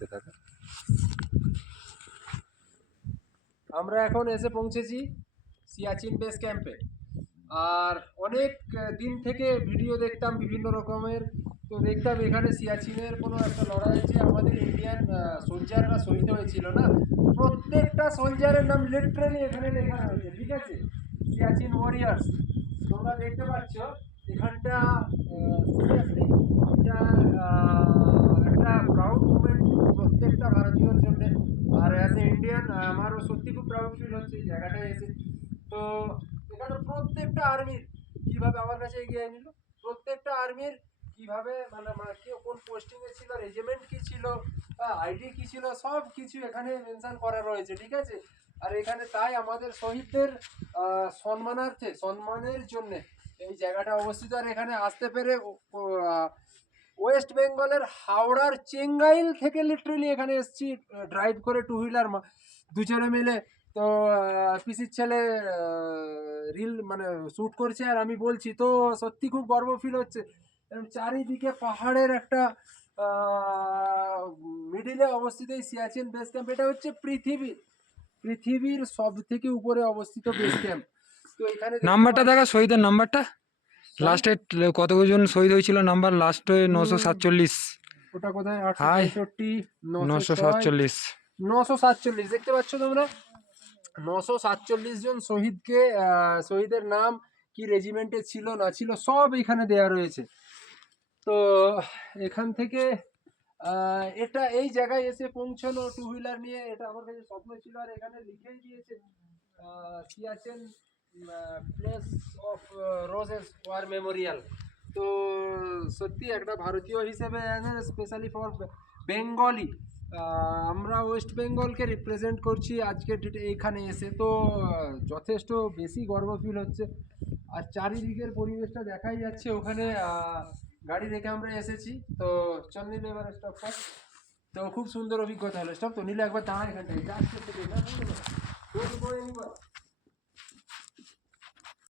দেখতে থাকো। আমরা এখন এসে পৌঁছেছি সিয়াচিন বেস ক্যাম্পে। আর অনেক দিন থেকে ভিডিও দেখতাম বিভিন্ন রকমের, তো দেখতাম এখানে সিয়াচিনের কোনো একটা লড়াই যে আমাদের ইন্ডিয়ান সোলজাররা শহীদ হয়েছিল না, প্রত্যেকটা সোলজারের নাম লিটারালি এখানে লেখা রয়েছে, ঠিক আছে, সিয়াচিন ওয়ারিয়ার্স। তোমরা দেখতে পাচ্ছ এখানটা সিরিয়াসলি এটা একটা প্রাউড মুভমেন্ট প্রত্যেকটা ভারতীয়র জন্য। আর অ্যাজ এ ইন্ডিয়ান আমারও সত্যি খুব প্রাউড ফিল হচ্ছে এই জায়গাটায় এসে। তো এখানে প্রত্যেকটা আর্মির কিভাবে আমার কাছে এগিয়ে নিল, প্রত্যেকটা আর্মির কিভাবে মানে কে কোন পোস্টিং এ ছিল, রেজিমেন্ট কি ছিল, আইডি কি ছিল, সব কিছু এখানে মেনশন করা রয়েছে, ঠিক আছে। আর এখানে তাই আমাদের শহীদদের সম্মানার্থে সম্মানের জন্য এই জায়গাটা অবস্থিত। আর এখানে আসতে পেরে ওয়েস্ট বেঙ্গলের হাওড়ার চেঙ্গাইল থেকে লিটারেলি এখানে এসেছি ড্রাইভ করে, টু হুইলার দুজনে মিলে। তো পিসির ছেলে রিল মানে শ্যুট করছে আর আমি বলছি, তো সত্যি খুব গর্ব ফিল হচ্ছে। চারিদিকে পাহাড়ের একটা মিডিলে অবস্থিত এই সিয়াচেন বেস ক্যাম্প। এটা হচ্ছে পৃথিবীর সব থেকে উপরে অবস্থিত বেস ক্যাম্প। তো এখানে নাম্বারটা দেখা, শহীদের নাম্বারটা লাস্টে কতজন শহীদ হয়েছিল, নাম্বার লাস্টে 947। ওটা কোথায়? হাই 865, 947। 947 দেখতে পাচ্ছ তোমরা? 947 জন শহীদকে শহীদের নাম কি রেজিমেন্টে ছিল না ছিল সব এখানে দেয়া রয়েছে। তো এখান থেকে এটা এই জায়গায় এসে পৌঁছানো টু হুইলার নিয়ে, এটা আমার কাছে স্বপ্ন ছিল। আর এখানে লিখেই দিয়েছে Siachen place of roses war memorial. তো সত্যি একটা ভারতীয় হিসেবে স্পেশালি ফর বেঙ্গলি, আমরা ওয়েস্ট বেঙ্গলকে রিপ্রেজেন্ট করছি আজকে এইখানে এসে। তো যথেষ্ট বেশি গর্ব ফিল হচ্ছে। আর চারিদিকের পরিবেশটা দেখাই যাচ্ছে, ওখানে গাড়ি রেখে আমরা এসেছি। তো চল নিলে এবার স্টপ কর। তো খুব সুন্দর অভিজ্ঞতা হলো। স্টপ তো নিলে একবার দাঁড়া এখানটায়,